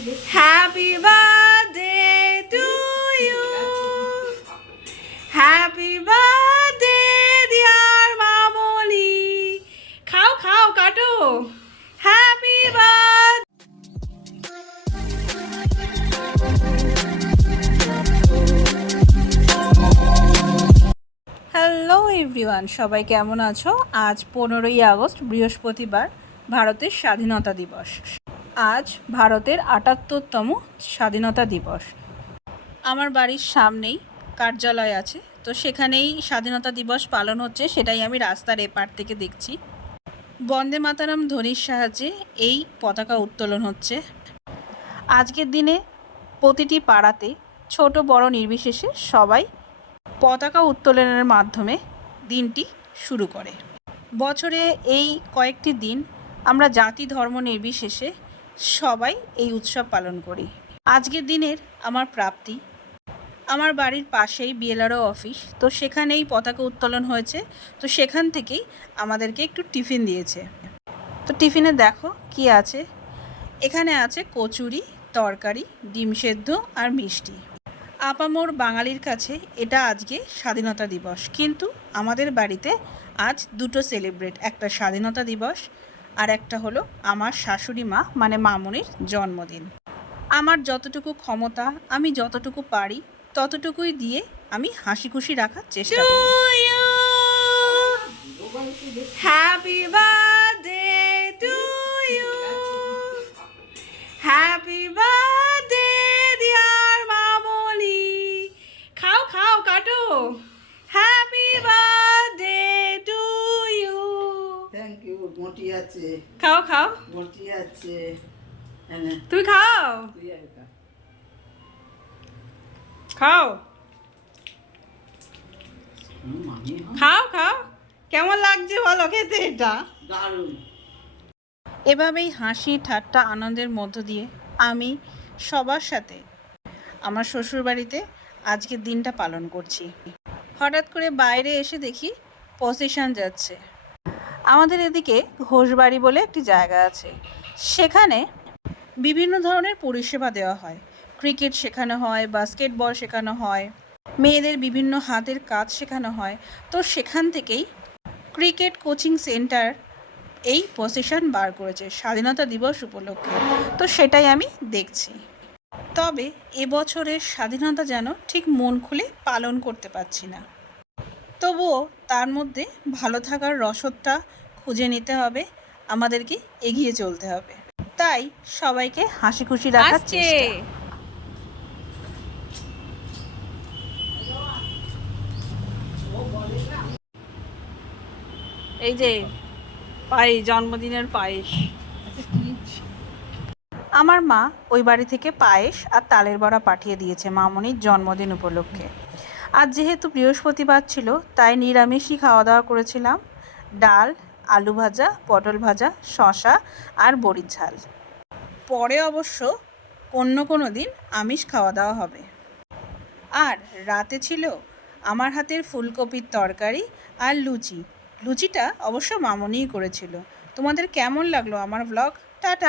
Happy birthday to you. Happy birthday dear Mamoli. খাও খাও কাটো। Happy birthday. হ্যালো এভরিওয়ান, সবাই কেমন আছো? আজ 15ই আগস্ট বৃহস্পতিবার, ভারতের স্বাধীনতা দিবস। আজ ভারতের 78তম স্বাধীনতা দিবস। আমার বাড়ির সামনেই কার্যালয় আছে, তো সেখানেই স্বাধীনতা দিবস পালন হচ্ছে, সেটাই আমি রাস্তার এপার থেকে দেখছি। বন্দে মাতরম ধ্বনির সাহায্যে এই পতাকা উত্তোলন হচ্ছে। আজকের দিনে প্রতিটি পাড়াতে ছোট বড় নির্বিশেষে সবাই পতাকা উত্তোলনের মাধ্যমে দিনটি শুরু করে। বছরে এই কয়েকটি দিন আমরা জাতি ধর্ম নির্বিশেষে সবাই এই উৎসব পালন করি। আজকের দিনের আমার প্রাপ্তি, আমার বাড়ির পাশেই বিএলআরও অফিস, তো সেখানেই পতাকা উত্তোলন হয়েছে, তো সেখান থেকেই আমাদেরকে একটু টিফিন দিয়েছে। তো টিফিনে দেখো কি আছে, এখানে আছে কচুরি, তরকারি, ডিম সেদ্ধ আর মিষ্টি। আপামোর বাঙালির কাছে এটা আজকে স্বাধীনতা দিবস, কিন্তু আমাদের বাড়িতে আজ দুটো সেলিব্রেট, একটা স্বাধীনতা দিবস আর একটা হলো আমার শাশুড়ি মা মানে মামনির জন্মদিন। আমার যতটুকু ক্ষমতা, আমি যতটুকু পারি ততটুকুই দিয়ে আমি হাসি খুশি রাখার চেষ্টা করি। Happy birthday to you, happy birthday dear মামলি। খাও খাও কাটো। Happy birthday to you. Thank you. মোটি আছে, খাও খাও, মোটি আছে। তুমি খাও খাও খাও খাও। কেমন লাগছে বলো খেতে? এটা দারুণ। এভাবেই হাসি ঠাট্টা আনন্দের মধ্য দিয়ে আমি সবার সাথে আমার শ্বশুরবাড়িতে আজকের দিনটা পালন করছি। হঠাৎ করে বাইরে এসে দেখি প্রসেশন যাচ্ছে। আমাদের এদিকে ঘোষবাড়ি বলে একটি জায়গা আছে, সেখানে বিভিন্ন ধরনের পরিষেবা দেওয়া হয়। ক্রিকেট শেখানো হয়, বাস্কেটবল শেখানো হয়, মেয়েদের বিভিন্ন হাতের কাজ শেখানো হয়। তো সেখান থেকেই ক্রিকেট কোচিং সেন্টার এই প্রসেশন বার করেছে স্বাধীনতা দিবস উপলক্ষে, তো সেটাই আমি দেখছি। তবে এবছরের স্বাধীনতা যেন ঠিক মন খুলে পালন করতে পারছি না, তবুও তার মধ্যে ভালো থাকার রসদটা খুঁজে নিতে হবে, আমাদেরকে এগিয়ে চলতে হবে। তাই সবাইকে হাসি খুশি রাখার চেষ্টা। এই যে পায়েস, জন্মদিনের পায়েস। আমার মা ওই বাড়ি থেকে পায়েস আর তালের বড়া পাঠিয়ে দিয়েছে মামনির জন্মদিন উপলক্ষে। আজ যেহেতু বৃহস্পতিবার ছিল, তাই নিরামিষই খাওয়া দাওয়া করেছিলাম। ডাল, আলু ভাজা, পটল ভাজা, শসা আর বড়ির ঝাল। পরে অবশ্য কোনো দিন আমিষ খাওয়া দাওয়া হবে। আর রাতে ছিল আমার হাতের ফুলকপির তরকারি আর লুচিটা অবশ্য মামনিই করেছিল। তোমাদের কেমন লাগলো আমার ব্লগ? টাটা।